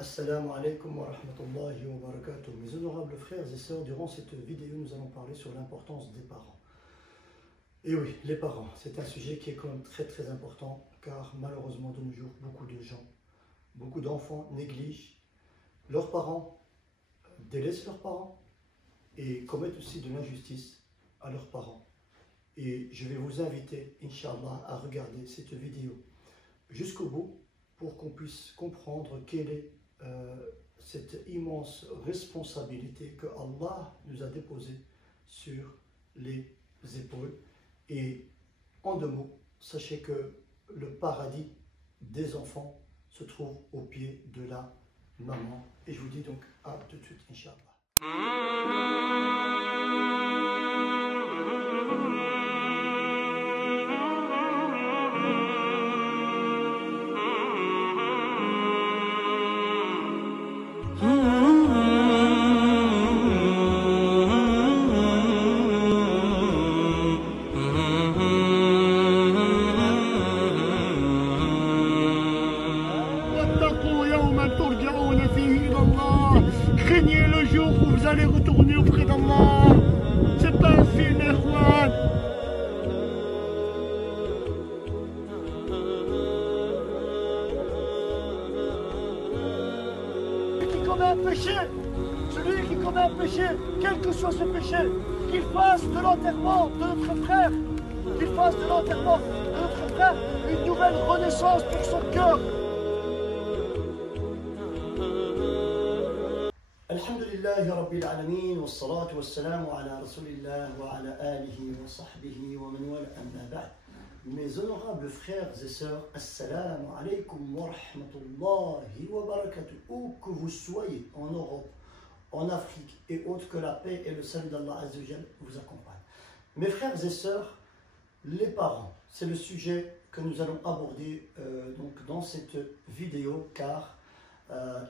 Assalamu alaikum wa rahmatullahi wa barakatuh. Mes honorables frères et sœurs, durant cette vidéo, nous allons parler sur l'importance des parents. Et oui, les parents, c'est un sujet qui est quand même très important, car malheureusement de nos jours, beaucoup de gens, beaucoup d'enfants négligent leurs parents, délaissent leurs parents et commettent aussi de l'injustice à leurs parents. Et je vais vous inviter, Inch'Allah, à regarder cette vidéo jusqu'au bout pour qu'on puisse comprendre quelle est cette immense responsabilité que Allah nous a déposée sur les épaules. Et en deux mots, sachez que le paradis des enfants se trouve au pied de la maman. Et je vous dis donc à tout de suite, Inch'Allah. Craignez le jour où vous allez retourner auprès d'Allah. C'est pas un film, Erwan. Celui qui commet un péché, quel que soit ce péché, qu'il fasse de l'enterrement de notre frère, une nouvelle renaissance pour son cœur. Alhamdulillahi Rabbil Alamin, wa salatu wa salamu ala Rasulillah wa ala alihi wa sahbihi wa man wala amma ba'd. Mes honorables frères et sœurs, assalamu alaikum wa rahmatullahi wa barakatuh. Où que vous soyez, en Europe, en Afrique et autres, que la paix et le salut d'Allah Azza wa Jal vous accompagnent. Mes frères et sœurs, les parents, c'est le sujet que nous allons aborder donc dans cette vidéo, car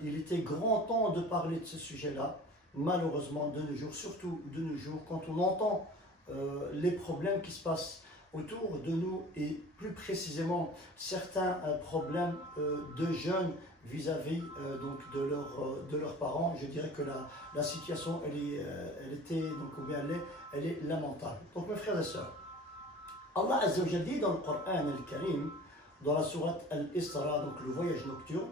il était grand temps de parler de ce sujet-là. Malheureusement, de nos jours, surtout de nos jours, quand on entend les problèmes qui se passent autour de nous, et plus précisément certains problèmes de jeunes vis-à-vis donc de leurs parents, je dirais que la situation elle était donc, ou bien elle est lamentable. Donc mes frères et sœurs, Allah Azza wa Jalla dit dans le Coran al-Karim, dans la sourate Al-Isra, donc le voyage nocturne,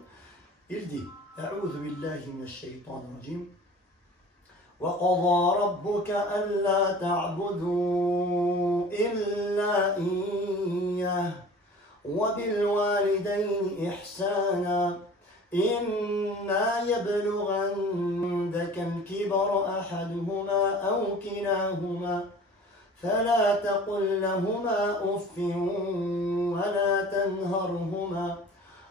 il dit أعوذ بالله من الشيطان الرجيم وقضى ربك ألا تعبدوا إلا إياه وبالوالدين إحسانا إما يبلغن عندك الكبر أحدهما أو كلاهما فلا تقل لهما أف ولا تنهرهما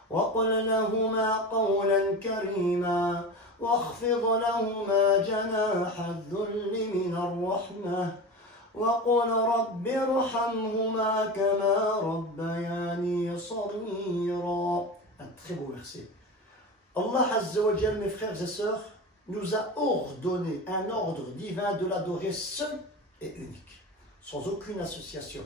وقل لهما قولا كريما واخفض لهما جناح الذل من الرحمة وقل رب ارحمهما كما ربياني صغيرا. Un très beau verset. Allah Azza wa Jal, mes frères et sœurs, nous a ordonné un ordre divin de l'adorer seul et unique, sans aucune association.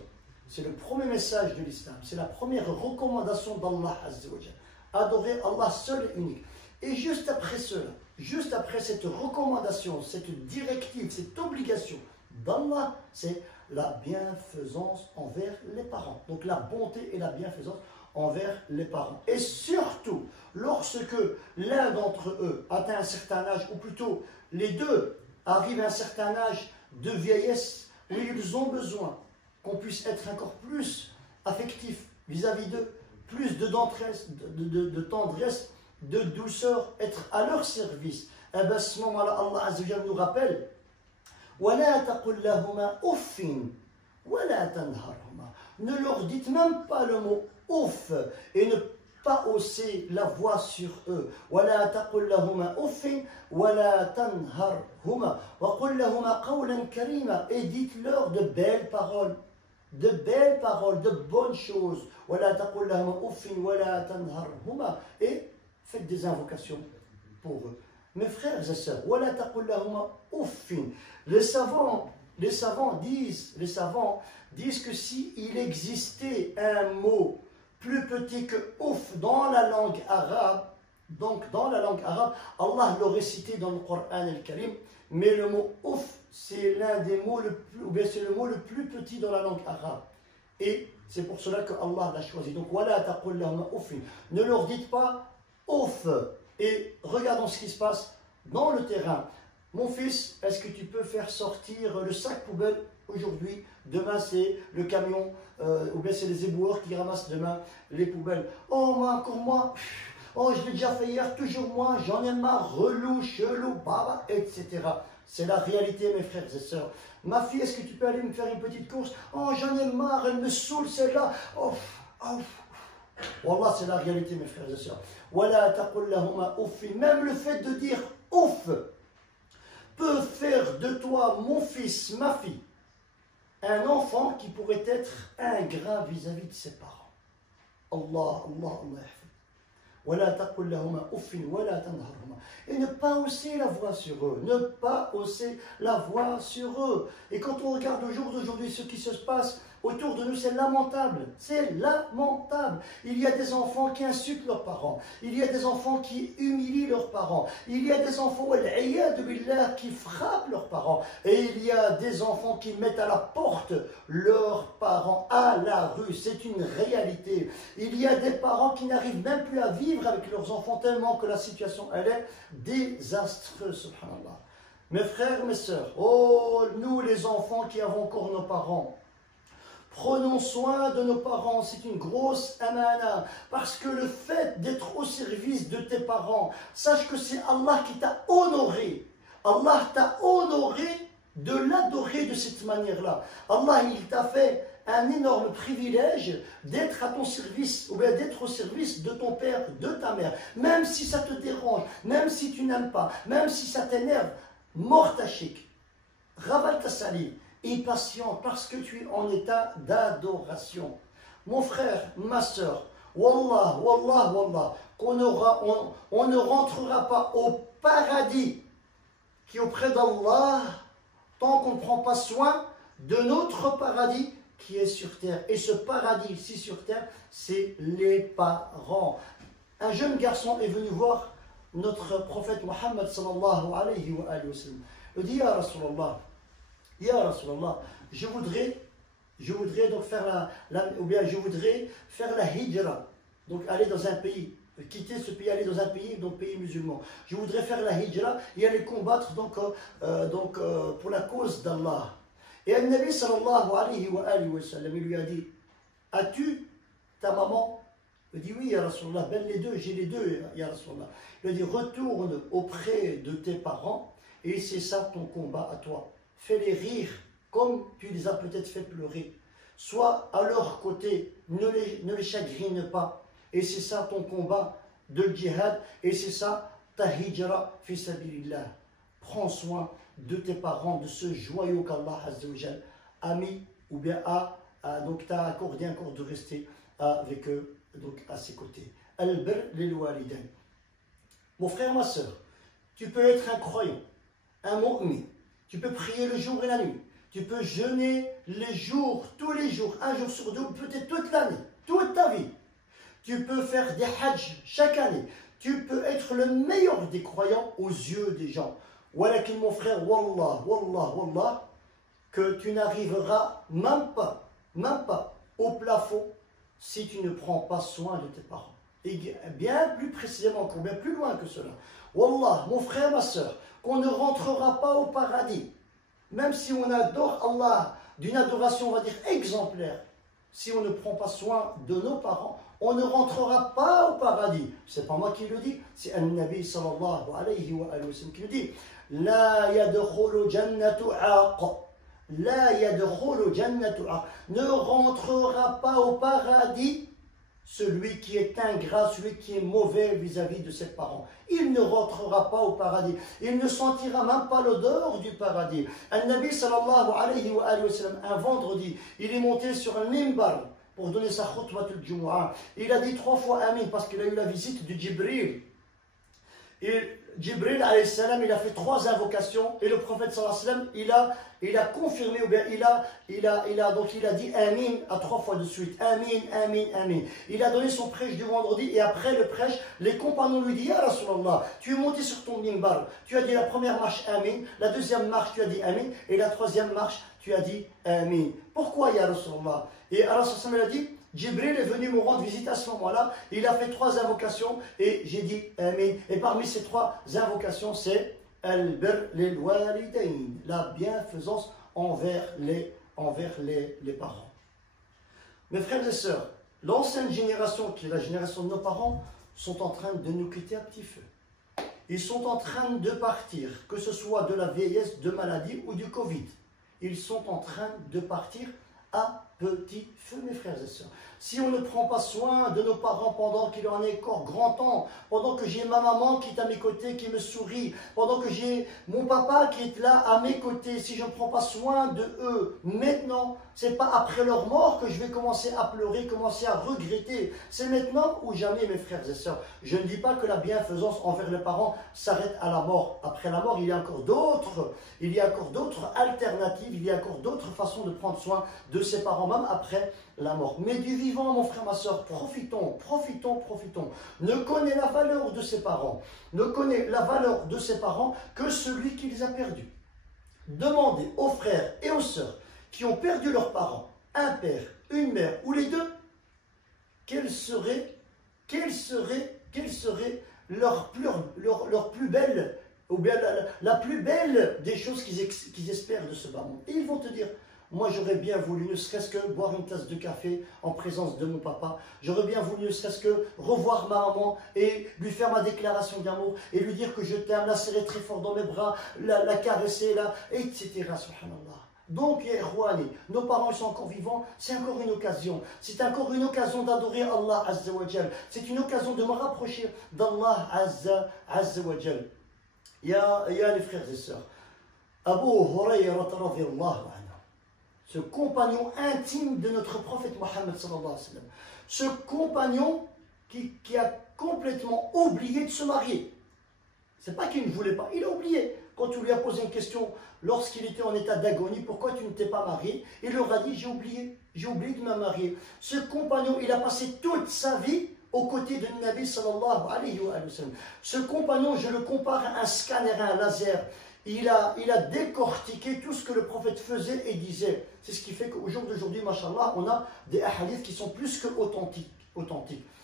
C'est le premier message de l'islam, c'est la première recommandation d'Allah Azza wa Jal. Adorer Allah seul et unique. Et juste après cela, juste après cette recommandation, cette directive, cette obligation d'Allah, c'est la bienfaisance envers les parents. Donc la bonté et la bienfaisance envers les parents. Et surtout, lorsque l'un d'entre eux atteint un certain âge, ou plutôt les deux arrivent à un certain âge de vieillesse, où ils ont besoin qu'on puisse être encore plus affectif vis-à-vis d'eux, plus de tendresse, de douceur, être à leur service. Et bien à ce moment-là, Allah Azza wa Jalla nous rappelle وَلَا تَقُلْ لَهُمَا أُفٍّ وَلَا تَنْهَرْهُمَا. Ne leur dites même pas le mot ouf et ne pas hausser la voix sur eux. وَلَا تَقُلْ لَهُمَا أُفٍّ وَلَا تَنْهَرْهُمَا وَقُلْ لَهُمَا قَوْلًا كَرِيمًا. Et dites-leur de belles paroles, de bonnes choses. وَلَا تَقُلْ لَهُمَا أُفٍّ وَلَا تَنْهَرْهُمَا. Et faites des invocations pour eux. Mes frères et sœurs, وَلَا تَقُلْ لَهُمَا أُفٍّ. Les savants disent que s'il existait un mot plus petit que ouf dans la langue arabe, Donc, dans la langue arabe, Allah l'aurait cité dans le Coran al-Karim, mais le mot ouf, c'est l'un des mots ou bien c'est le mot le plus petit dans la langue arabe. Et c'est pour cela que Allah l'a choisi. Donc, wala taqul lahum uffin. Ne leur dites pas ouf. Et regardons ce qui se passe dans le terrain. Mon fils, est-ce que tu peux faire sortir le sac poubelle aujourd'hui? Demain, c'est le camion, ou bien c'est les éboueurs qui ramassent demain les poubelles. Oh, moi, encore moi. Oh, je l'ai déjà fait hier, toujours moi, j'en ai marre, relou, chelou, baba, etc. C'est la réalité, mes frères et sœurs. Ma fille, est-ce que tu peux aller me faire une petite course? Oh, j'en ai marre, elle me saoule celle-là. Oh, oh. Wallah, c'est la réalité, mes frères et sœurs. Wala taqul lahuma uffin. Même le fait de dire ouf peut faire de toi, mon fils, ma fille, un enfant qui pourrait être ingrat vis-à-vis de ses parents. Allah, Allah, Allah. ولا تقل لهما اف ولا تنهرهما. Et ne pas hausser la voix sur eux, ne pas hausser la voix sur eux. Et quand on regarde au jour d'aujourd'hui ce qui se passe autour de nous, c'est lamentable, c'est lamentable. Il y a des enfants qui insultent leurs parents, il y a des enfants qui humilient leurs parents, il y a des enfants qui frappent leurs parents, et il y a des enfants qui mettent à la porte leurs parents à la rue. C'est une réalité. Il y a des parents qui n'arrivent même plus à vivre avec leurs enfants tellement que la situation elle est désastreuse, subhanallah. Mes frères, mes sœurs, oh, nous les enfants qui avons encore nos parents, prenons soin de nos parents, c'est une grosse amana, parce que le fait d'être au service de tes parents, sache que c'est Allah qui t'a honoré. Allah t'a honoré de l'adorer de cette manière-là. Allah, il t'a fait un énorme privilège d'être à ton service, ou bien d'être au service de ton père, de ta mère. Même si ça te dérange, même si tu n'aimes pas, même si ça t'énerve, mord ta chic, ravale ta salive. Et patient parce que tu es en état d'adoration. Mon frère, ma soeur, wallah, wallah, wallah, on ne rentrera pas au paradis qui est auprès d'Allah tant qu'on ne prend pas soin de notre paradis qui est sur terre. Et ce paradis ici sur terre, c'est les parents. Un jeune garçon est venu voir notre prophète Muhammad sallallahu alayhi wa sallam. Il dit, Ya Rasulallah, Ya Rasulallah, je voudrais donc faire je voudrais faire la hijra, donc aller dans un pays, quitter ce pays, aller dans un pays, donc pays musulman. Je voudrais faire la hijra et aller combattre pour la cause d'Allah. Et le Nabi sallallahu alayhi wa sallam, il lui a dit, as-tu ta maman? Il dit oui, Ya Rasulallah, ben les deux, j'ai les deux, Ya Rasulallah. Il a dit, retourne auprès de tes parents et c'est ça ton combat à toi. Fais-les rire comme tu les as peut-être fait pleurer. Sois à leur côté, ne les chagrine pas. Et c'est ça ton combat de djihad, et c'est ça ta hijra fi sabilillah. Prends soin de tes parents, de ce joyau qu'Allah Azza wa Jal a mis, ou bien donc t'a accordé encore de rester avec eux, donc à ses côtés. Al-bir lil walidain. Mon frère, ma soeur, tu peux être un croyant, un mu'min. Tu peux prier le jour et la nuit. Tu peux jeûner les jours, tous les jours, un jour sur deux, peut-être toute l'année, toute ta vie. Tu peux faire des hajj chaque année. Tu peux être le meilleur des croyants aux yeux des gens. Walakin mon frère, wallah, wallah, wallah, que tu n'arriveras même pas au plafond si tu ne prends pas soin de tes parents. Et bien plus précisément, encore bien plus loin que cela. Wallah, mon frère, ma soeur, qu'on ne rentrera pas au paradis, même si on adore Allah d'une adoration, on va dire, exemplaire. Si on ne prend pas soin de nos parents, on ne rentrera pas au paradis. C'est pas moi qui le dis, c'est An-Nabi sallallahu alayhi wa sallam qui le dit. La yadkhulu jannatu aq. La yadkhulu jannatu aq. Ne rentrera pas au paradis celui qui est ingrat, celui qui est mauvais vis-à-vis de ses parents. Il ne rentrera pas au paradis. Il ne sentira même pas l'odeur du paradis. An-Nabi sallallahu alayhi wa sallam, un vendredi, il est monté sur un mimbar pour donner sa khutbatul Jumu'ah. Il a dit 3 fois Amin parce qu'il a eu la visite de Jibril. Et Jibril alayhi salam, il a fait 3 invocations et le prophète sallallahu alayhi wa sallam, il a confirmé, ou bien il a dit Amin à 3 fois de suite. Amin, Amin, Amin. Il a donné son prêche du vendredi et après le prêche, les compagnons lui disent Ya Rasulallah, tu es monté sur ton minbar, tu as dit la première marche Amin, la deuxième marche tu as dit Amin et la troisième marche tu as dit Amin. Pourquoi Ya Rasulallah? Et Allah sallallahu alayhi wa sallam a dit Jibril est venu me rendre visite à ce moment-là, il a fait 3 invocations et j'ai dit Amin. Et parmi ces 3 invocations, c'est Al-Bir lil walidayn, la bienfaisance envers les parents. Mes frères et sœurs, l'ancienne génération, qui est la génération de nos parents, sont en train de nous quitter à petit feu. Ils sont en train de partir, que ce soit de la vieillesse, de maladie ou du Covid. Ils sont en train de partir à petit feu, mes frères et sœurs. Si on ne prend pas soin de nos parents pendant qu'il en est encore grand temps, pendant que j'ai ma maman qui est à mes côtés, qui me sourit, pendant que j'ai mon papa qui est là à mes côtés, si je ne prends pas soin de eux maintenant, ce n'est pas après leur mort que je vais commencer à pleurer, commencer à regretter. C'est maintenant ou jamais, mes frères et sœurs. Je ne dis pas que la bienfaisance envers les parents s'arrête à la mort. Après la mort, il y a encore d'autres alternatives, il y a encore d'autres façons de prendre soin de ses parents, même après la mort. Mais du vivant, mon frère, ma soeur, profitons. Ne connaît la valeur de ses parents, ne connaît la valeur de ses parents que celui qui les a perdus. Demandez aux frères et aux sœurs qui ont perdu leurs parents, un père, une mère ou les deux, quelle serait leur plus belle, ou bien la plus belle des choses qu'ils espèrent de ce bas monde. Et ils vont te dire, moi j'aurais bien voulu ne serait-ce que boire une tasse de café en présence de mon papa, j'aurais bien voulu ne serait-ce que revoir ma maman et lui faire ma déclaration d'amour et lui dire que je t'aime, la serrer très fort dans mes bras, la caresser, etc. Subhanallah. Donc, nos parents sont encore vivants, c'est encore une occasion. C'est encore une occasion d'adorer Allah Azza wa Jal. C'est une occasion de me rapprocher d'Allah Azza wa Jal. Il y a les frères et sœurs. Abu Hurayra radiyallahu anhu, ce compagnon intime de notre prophète Mohammed sallallahu alayhi wa sallam. Ce compagnon qui a complètement oublié de se marier. C'est pas qu'il ne voulait pas, il a oublié. Quand tu lui as posé une question, lorsqu'il était en état d'agonie, pourquoi tu ne t'es pas marié? Il leur a dit, j'ai oublié de me marier. Ce compagnon, il a passé toute sa vie aux côtés de Nabi sallallahu alayhi wa sallam. Ce compagnon, je le compare à un scanner, à un laser. Il a décortiqué tout ce que le prophète faisait et disait. C'est ce qui fait qu'au jour d'aujourd'hui, mashallah, on a des hadiths qui sont plus que authentiques.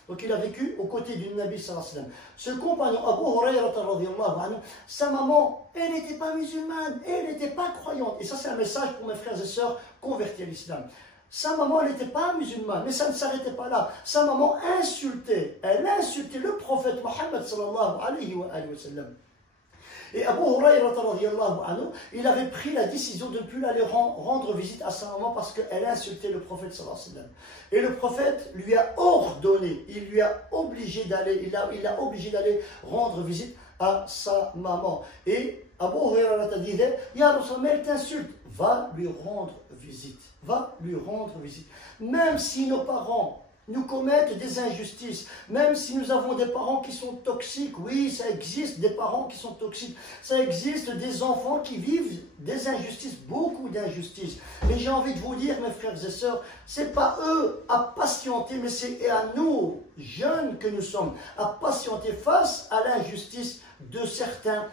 Donc il a vécu aux côtés du Nabi sallallahu alayhi wa sallam. Ce compagnon, Abu Hurayra radiyallahu anhu, sa maman, elle n'était pas musulmane, elle n'était pas croyante. Et ça, c'est un message pour mes frères et sœurs convertis à l'islam. Sa maman, elle n'était pas musulmane, mais ça ne s'arrêtait pas là. Sa maman elle insultait le prophète Mohammed sallallahu alayhi wa sallam. Et Abu Hurayra radiyallahu anhu, il avait pris la décision de ne plus aller rendre visite à sa maman parce qu'elle insultait le prophète sallallahu alayhi wa sallam. Et le prophète lui a ordonné, il l'a obligé d'aller rendre visite à sa maman. Et Abu Hurayra disait, Ya Rasulullah, elle t'insulte, va lui rendre visite. Même si nos parents nous commettent des injustices, même si nous avons des parents qui sont toxiques, oui, ça existe des parents qui sont toxiques, ça existe des enfants qui vivent des injustices, beaucoup d'injustices. Mais j'ai envie de vous dire, mes frères et sœurs, c'est pas eux à patienter, mais c'est à nous, jeunes que nous sommes, à patienter face à l'injustice de certains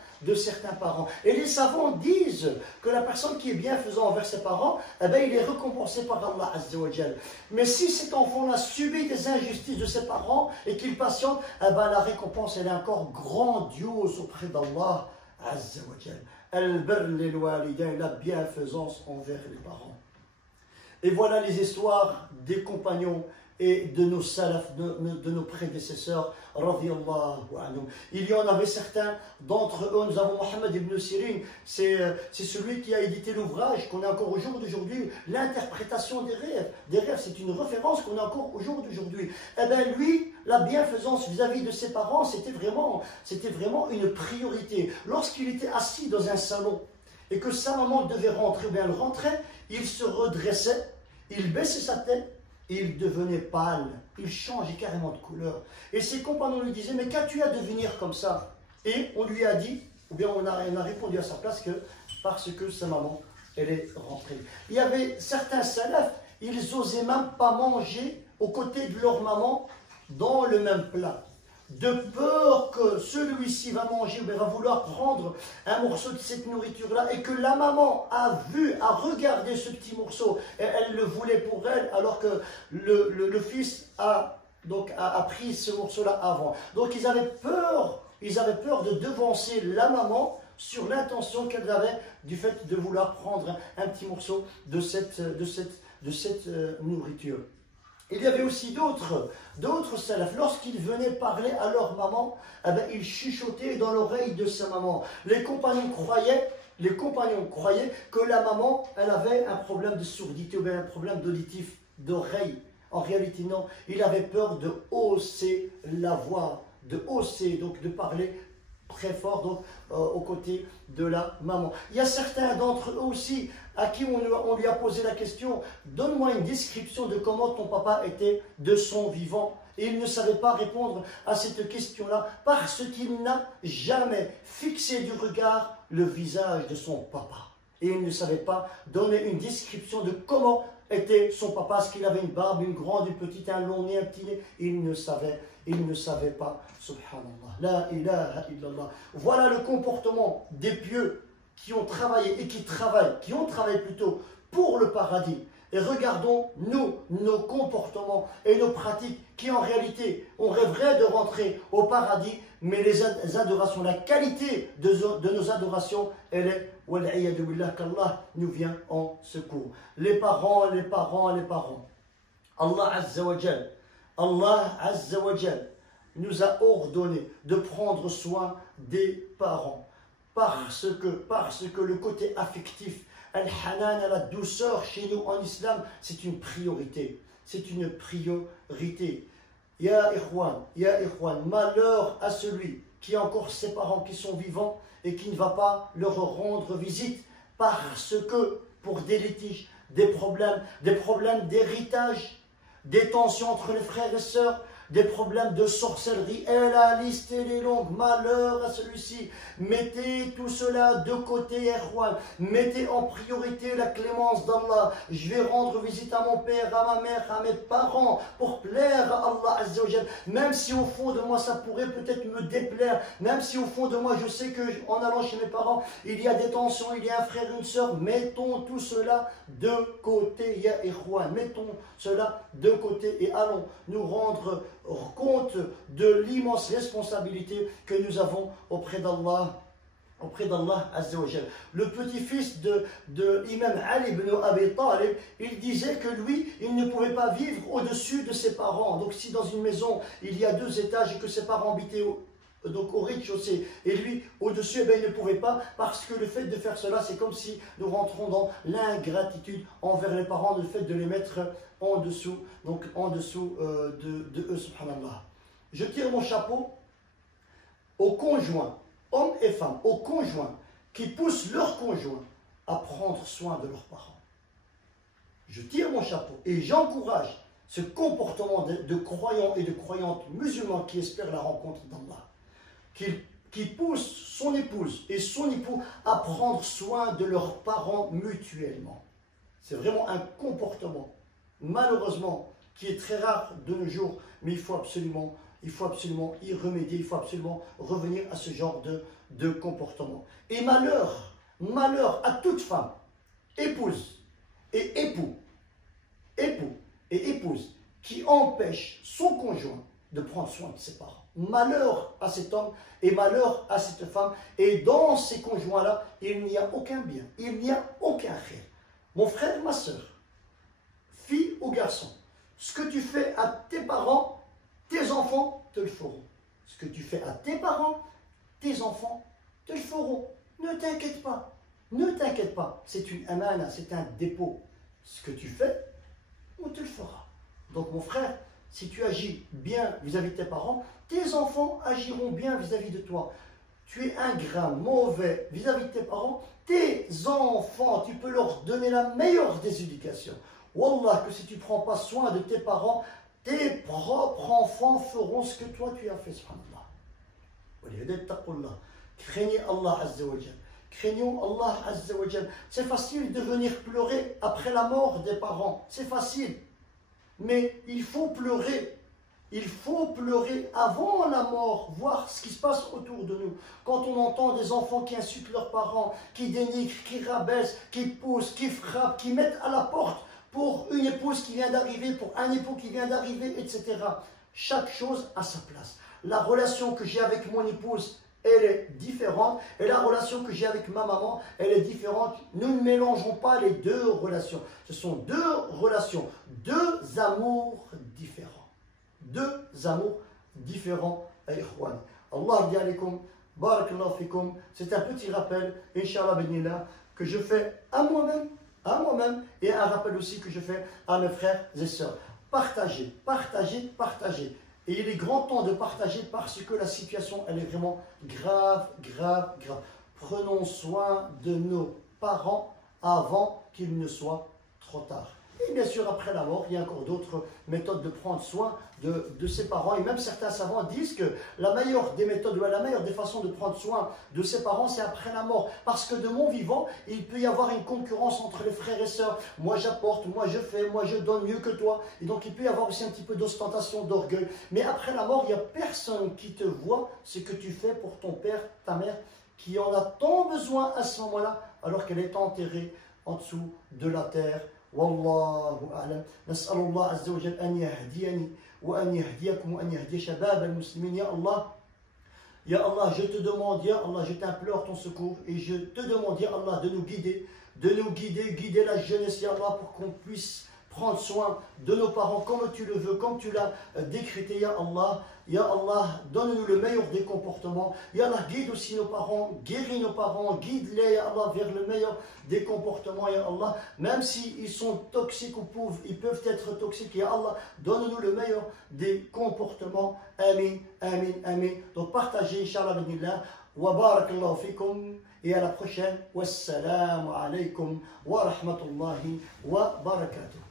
parents. Et les savants disent que la personne qui est bienfaisant envers ses parents, il est récompensé par Allah Azza wa Jal. Mais si cet enfant-là subit des injustices de ses parents et qu'il patiente, la récompense elle est encore grandiose auprès d'Allah Azza wa Jal. Al-birr lil walidayn, la bienfaisance envers les parents. Et voilà les histoires des compagnons et de nos salafs, de nos prédécesseurs, radiyallahu anhum. Il y en avait certains d'entre eux. Nous avons Mohammed ibn Sirin, c'est celui qui a édité l'ouvrage qu'on a encore au jour d'aujourd'hui, l'interprétation des rêves. Des rêves, c'est une référence qu'on a encore au jour d'aujourd'hui. Lui, la bienfaisance vis-à-vis de ses parents, c'était vraiment une priorité. Lorsqu'il était assis dans un salon et que sa maman devait rentrer, elle rentrait, il se redressait, il baissait sa tête, il devenait pâle, il changeait carrément de couleur. Et ses compagnons lui disaient, mais qu'as-tu à devenir comme ça? Et on lui a dit, ou bien on a répondu à sa place que parce que sa maman, elle est rentrée. Il y avait certains salafs, ils n'osaient même pas manger aux côtés de leur maman dans le même plat. De peur que celui-ci va manger ou bien va vouloir prendre un morceau de cette nourriture-là et que la maman a regardé ce petit morceau et elle le voulait pour elle alors que le fils a pris ce morceau-là avant. Donc ils avaient peur de devancer la maman sur l'intention qu'elle avait du fait de vouloir prendre un petit morceau de cette nourriture. Il y avait aussi d'autres salafs. Lorsqu'ils venaient parler à leur maman, ils chuchotaient dans l'oreille de sa maman. Les compagnons croyaient que la maman, elle avait un problème de surdité ou bien un problème d'auditif, d'oreille. En réalité, non. Il avait peur de hausser la voix, donc de parler très fort aux côtés de la maman. Il y a certains d'entre eux aussi à qui on lui a posé la question « Donne-moi une description de comment ton papa était de son vivant ». Et il ne savait pas répondre à cette question-là parce qu'il n'a jamais fixé du regard le visage de son papa. Et il ne savait pas donner une description de comment était son papa. Est-ce qu'il avait une barbe, une grande, une petite, un long nez, un petit nez? Il ne savait pas. Subhanallah. La ilaha illallah. Voilà le comportement des pieux qui ont travaillé et qui ont travaillé plutôt pour le paradis. Et regardons nos comportements et nos pratiques qui en réalité, on rêverait de rentrer au paradis, mais les adorations, la qualité de nos adorations, elle est wal'iyadu billah, qu'Allah nous vient en secours. Les parents. Allah Azza wa Jal nous a ordonné de prendre soin des parents. Parce que le côté affectif, al-hanan, la douceur chez nous en islam, c'est une priorité. C'est une priorité. Ya ikhwan, malheur à celui qui a encore ses parents qui sont vivants et qui ne va pas leur rendre visite parce que pour des litiges, des problèmes d'héritage, des tensions entre les frères et sœurs, des problèmes de sorcellerie, et la liste est longue, malheur à celui-ci. Mettez tout cela de côté, Erwan. Mettez en priorité la clémence d'Allah. Je vais rendre visite à mon père, à ma mère, à mes parents, pour plaire à Allah Azza wa Jal. Même si au fond de moi, ça pourrait peut-être me déplaire, même si au fond de moi, je sais qu'en allant chez mes parents, il y a des tensions, il y a un frère, une sœur, mettons tout cela de côté, ya Erwan. Mettons cela de côté et allons nous rendre compte de l'immense responsabilité que nous avons auprès d'Allah Azza wa Jal. Le petit-fils de l'imam Ali ibn Abi Talib, il disait que lui, il ne pouvait pas vivre au-dessus de ses parents. Donc si dans une maison, il y a 2 étages et que ses parents habitaient au rez-de-chaussée, et lui, au-dessus, il ne pouvait pas, parce que le fait de faire cela, c'est comme si nous rentrons dans l'ingratitude envers les parents, le fait de les mettre en dessous de eux, subhanallah. Je tire mon chapeau aux conjoints, hommes et femmes, aux conjoints qui poussent leurs conjoints à prendre soin de leurs parents. Je tire mon chapeau et j'encourage ce comportement de croyants et de croyantes musulmans qui espèrent la rencontre d'Allah, qui pousse son épouse et son époux à prendre soin de leurs parents mutuellement. C'est vraiment un comportement, malheureusement, qui est très rare de nos jours, mais il faut absolument y remédier, il faut absolument revenir à ce genre de comportement. Et malheur à toute femme, épouse et épouse qui empêche son conjoint de prendre soin de ses parents. Malheur à cet homme et malheur à cette femme. Et dans ces conjoints-là, il n'y a aucun bien, il n'y a aucun rien. Mon frère, ma soeur, fille ou garçon, ce que tu fais à tes parents, tes enfants te le feront. Ce que tu fais à tes parents, tes enfants te le feront. Ne t'inquiète pas. Ne t'inquiète pas. C'est une amana, c'est un dépôt. Ce que tu fais, on te le fera. Donc mon frère, si tu agis bien vis-à-vis de tes parents, tes enfants agiront bien vis-à-vis de toi. Tu es ingrat, mauvais vis-à-vis de tes parents, tes enfants, tu peux leur donner la meilleure des éducations. Wallah, que si tu ne prends pas soin de tes parents, tes propres enfants feront ce que toi tu as fait, subhanallah. Craignez Allah Azza wa Jal. Craignons Allah Azza wa Jal. C'est facile de venir pleurer après la mort des parents. C'est facile. Mais il faut pleurer. Il faut pleurer avant la mort, voir ce qui se passe autour de nous. Quand on entend des enfants qui insultent leurs parents, qui dénigrent, qui rabaissent, qui poussent, qui frappent, qui mettent à la porte pour une épouse qui vient d'arriver, pour un époux qui vient d'arriver, etc. Chaque chose a sa place. La relation que j'ai avec mon épouse, elle est différente. Et la relation que j'ai avec ma maman, elle est différente. Nous ne mélangeons pas les deux relations. Ce sont deux relations, deux amours différents. Deux amours différents. Allah di alaykum, barakallahu fikum. C'est un petit rappel, Inch'Allah benillah, que je fais à moi-même, et un rappel aussi que je fais à mes frères et sœurs. Partagez, partagez, partagez. Et il est grand temps de partager parce que la situation, elle est vraiment grave, grave, grave. Prenons soin de nos parents avant qu'il ne soit trop tard. Et bien sûr, après la mort, il y a encore d'autres méthodes de prendre soin de ses parents. Et même certains savants disent que la meilleure des méthodes, ou la meilleure des façons de prendre soin de ses parents, c'est après la mort. Parce que de mon vivant, il peut y avoir une concurrence entre les frères et sœurs. Moi j'apporte, moi je fais, moi je donne mieux que toi. Et donc il peut y avoir aussi un petit peu d'ostentation, d'orgueil. Mais après la mort, il n'y a personne qui te voit ce que tu fais pour ton père, ta mère, qui en a tant besoin à ce moment-là, alors qu'elle est enterrée en dessous de la terre. والله أعلم. نسأل الله عز وجل أن يهديني وأن يهديكم وأن يهدي شباب المسلمين. يا الله Ya Allah, je te demande, Ya Allah, je t'implore ton secours et je te demande, Ya Allah, de nous guider, guider la jeunesse, Ya Allah, pour qu'on puisse prendre soin de nos parents comme tu le veux, comme tu l'as décrété, Ya Allah. Ya Allah, donne-nous le meilleur des comportements. Ya Allah, guide aussi nos parents, guéris nos parents, guide-les, Ya Allah, vers le meilleur des comportements, Ya Allah. Même s'ils sont toxiques ou pauvres, ils peuvent être toxiques, Ya Allah, donne-nous le meilleur des comportements. Amin, amin, amin. Donc partagez, Inch'Allah, benillah. Wa barakallahu fikum. Et à la prochaine. Wassalamu alaykum wa rahmatullahi wa barakatuh.